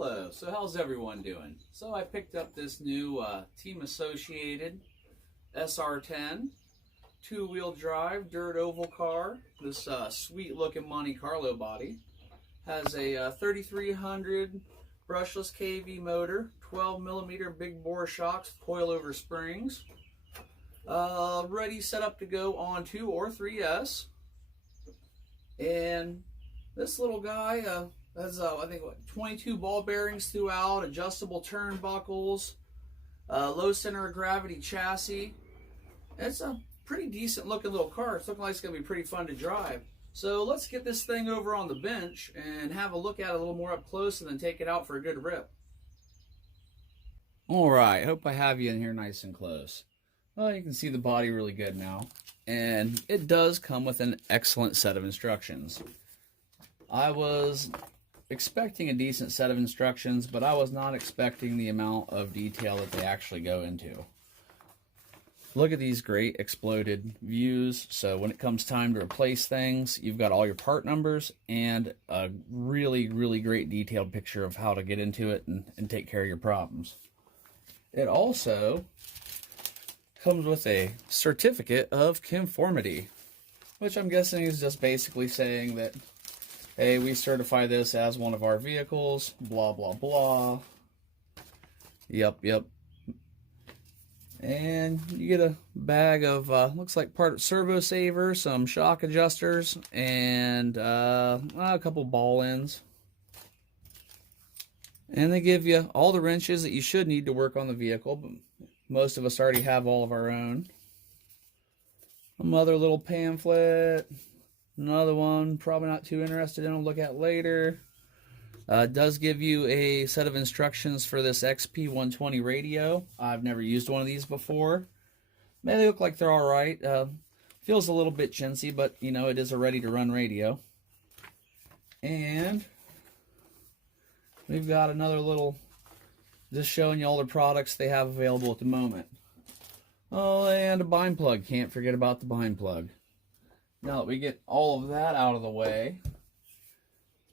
Hello, so how's everyone doing? So I picked up this new Team Associated sr10 two-wheel drive dirt oval car. This sweet looking Monte Carlo body has a 3300 brushless KV motor, 12mm big bore shocks, coilover springs, ready set up to go on 2 or 3S. And this little guy has I think 22 ball bearings throughout, adjustable turnbuckles, low center of gravity chassis. It's a pretty decent looking little car. It's looking like it's going to be pretty fun to drive. So let's get this thing over on the bench and have a look at it a little more up close and then take it out for a good rip. Alright, hope I have you in here nice and close. Well, you can see the body really good now. And it does come with an excellent set of instructions. I was expecting a decent set of instructions, but I was not expecting the amount of detail that they actually go into. Look at these great exploded views. So when it comes time to replace things, you've got all your part numbers and a really, really great detailed picture of how to get into it and take care of your problems. It also comes with a certificate of conformity, which I'm guessing is just basically saying that, hey, we certify this as one of our vehicles, blah, blah, blah. Yep. And you get a bag of, looks like part servo saver, some shock adjusters, and a couple ball ends. And they give you all the wrenches that you should need to work on the vehicle, but most of us already have all of our own. Another little pamphlet. Another one, probably not too interested in, I'll look at later. It does give you a set of instructions for this XP120 radio. I've never used one of these before. They look like they're alright. Feels a little bit chintzy, but you know, it is a ready to run radio. And we've got another little, just showing you all the products they have available at the moment. Oh, and a bind plug. Can't forget about the bind plug. Now that we get all of that out of the way,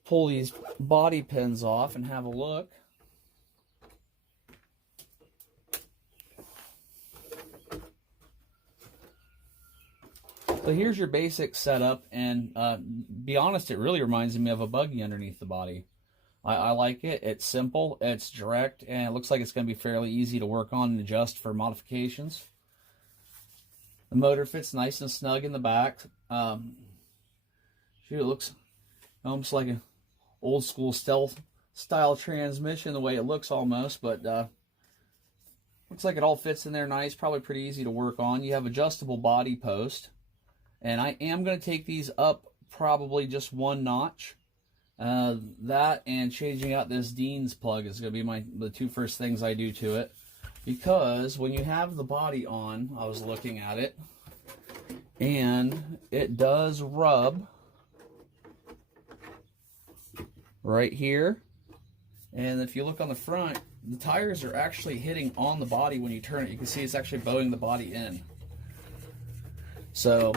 pull these body pins off and have a look. So here's your basic setup, and be honest, it really reminds me of a buggy underneath the body. I like it. It's simple, it's direct, and it looks like it's going to be fairly easy to work on and adjust for modifications. The motor fits nice and snug in the back. Shoot, it looks almost like an old school stealth style transmission, the way it looks almost, but looks like it all fits in there nice, probably pretty easy to work on. You have adjustable body post, and I am going to take these up probably just one notch. That and changing out this Dean's plug is going to be the two first things I do to it. Because when you have the body on, I was looking at it, and it does rub right here. And if you look on the front, the tires are actually hitting on the body when you turn it. You can see it's actually bowing the body in. So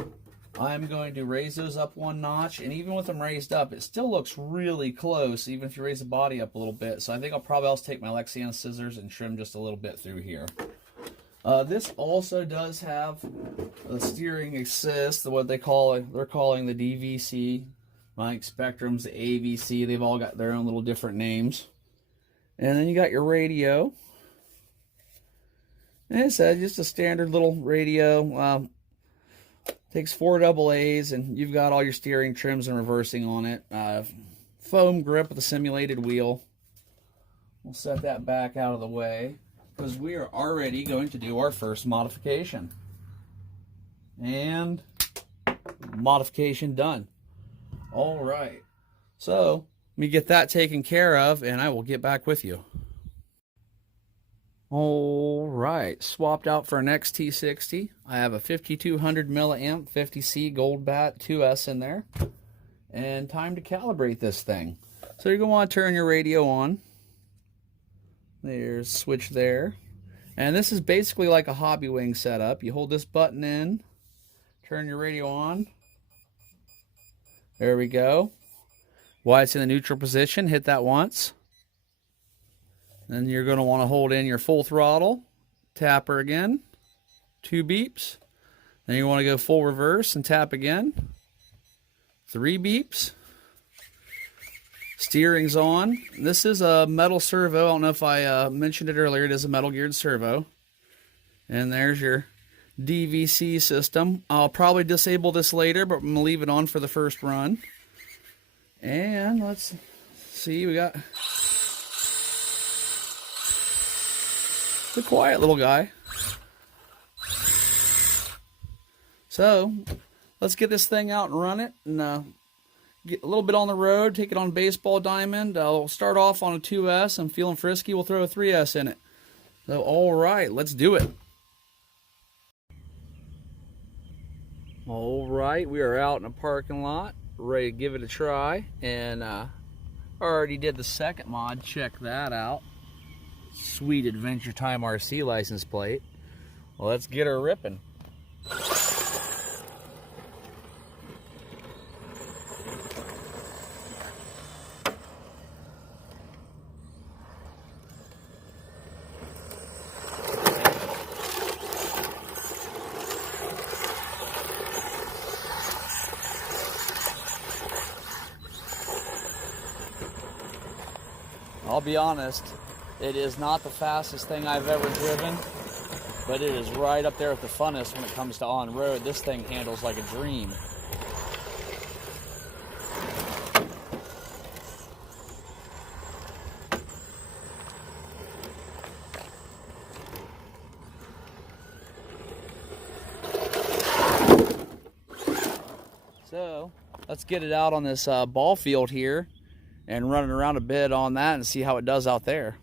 I'm going to raise those up one notch, and even with them raised up, it still looks really close, even if you raise the body up a little bit. So I think I'll probably also take my Lexian scissors and trim just a little bit through here. This also does have a steering assist, what they're calling the DVC. Mike Spectrum's the AVC. They've all got their own little different names. And then you got your radio. And it's just a standard little radio. Takes 4 AA's, and you've got all your steering trims and reversing on it. Foam grip with a simulated wheel. We'll set that back out of the way because we are already going to do our first modification. And modification done. All right. So let me get that taken care of, and I will get back with you. All right, swapped out for an XT60. I have a 5200 milliamp 50C gold bat 2S in there, and time to calibrate this thing. So you're going to want to turn your radio on. There's a switch there, and this is basically like a hobby wing setup. You hold this button in, turn your radio on. There we go. While it's in the neutral position, hit that once. Then you're going to want to hold in your full throttle, tap her again, 2 beeps. Then you want to go full reverse and tap again, 3 beeps. Steering's on. This is a metal servo. I don't know if I mentioned it earlier. It is a metal geared servo. And there's your DVC system. I'll probably disable this later, but I'm going to leave it on for the first run. And let's see, we got the quiet little guy. So let's get this thing out and run it, and get a little bit on the road, take it on baseball diamond. I'll start off on a 2S. I'm feeling frisky. We'll throw a 3S in it. So, all right, let's do it. All right, we are out in a parking lot, ready to give it a try. And already did the second mod. Check that out. Sweet Adventure Time RC license plate. Well, let's get her ripping. I'll be honest, it is not the fastest thing I've ever driven, but it is right up there with the funnest when it comes to on-road. This thing handles like a dream. So, let's get it out on this ball field here and run it around a bit on that and see how it does out there.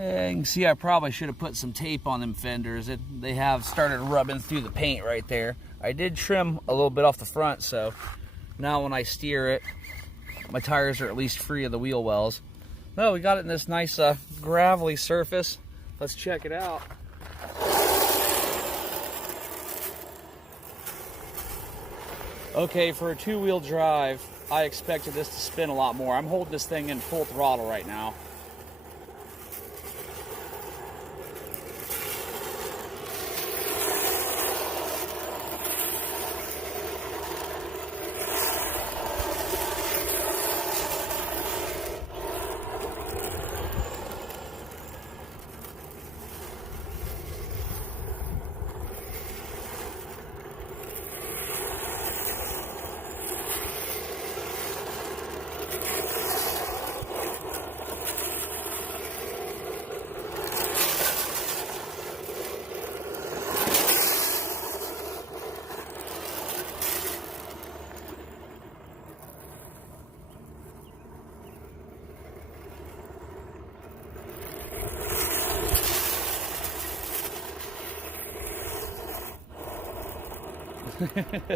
And you can see I probably should have put some tape on them fenders. They have started rubbing through the paint right there. I did trim a little bit off the front, so now when I steer it, my tires are at least free of the wheel wells. No, we got it in this nice gravelly surface. Let's check it out. Okay, for a 2-wheel drive, I expected this to spin a lot more. I'm holding this thing in full throttle right now.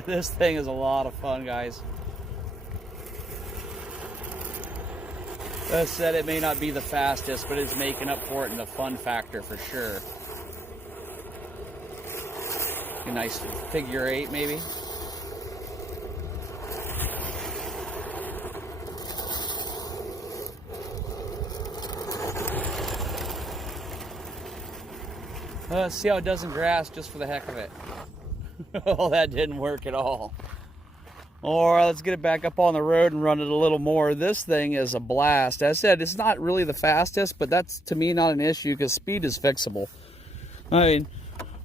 This thing is a lot of fun, guys. That said, it may not be the fastest, but it's making up for it in the fun factor for sure. A nice figure 8 maybe. Let's see how it does in grass just for the heck of it. Oh, that didn't work at all. All right, let's get it back up on the road and run it a little more. This thing is a blast. As I said, it's not really the fastest, but that's, to me, not an issue because speed is fixable. I mean,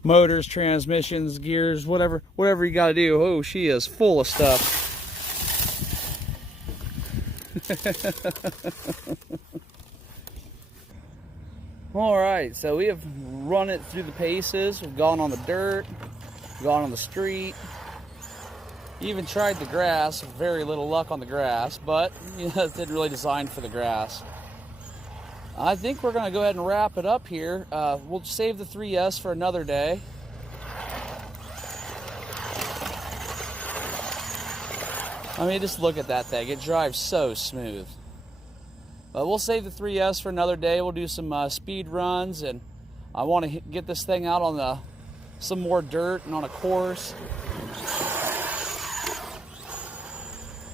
motors, transmissions, gears, whatever you got to do. Oh, she is full of stuff. All right, so we have run it through the paces. We've gone on the dirt, gone on the street, even tried the grass. Very little luck on the grass, but you know, it didn't really design for the grass. I think we're going to go ahead and wrap it up here. We'll save the 3S for another day. I mean, just look at that thing. It drives so smooth. But we'll save the 3S for another day. We'll do some speed runs, and I want to get this thing out on some more dirt and on a course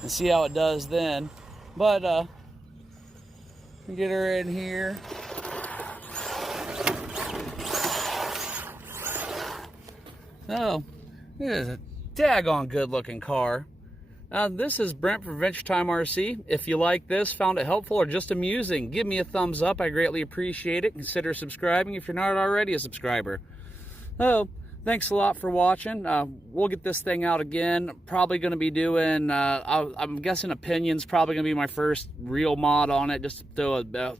and see how it does then. But Get her in here. So, it is a daggone good looking car. This is Brent from Adventure Time RC. If you like this, found it helpful or just amusing, give me a thumbs up. I greatly appreciate it. Consider subscribing if you're not already a subscriber. So, thanks a lot for watching. We'll get this thing out again. Probably going to be doing, I'm guessing Opinion's probably going to be my first real mod on it. Just to throw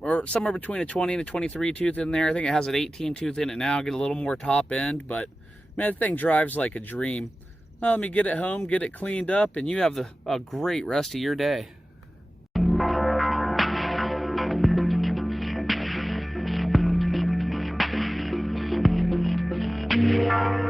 or somewhere between a 20 and a 23 tooth in there. I think it has an 18 tooth in it now. Get a little more top end, but man, the thing drives like a dream. Well, let me get it home, get it cleaned up, and you have a great rest of your day. Yeah.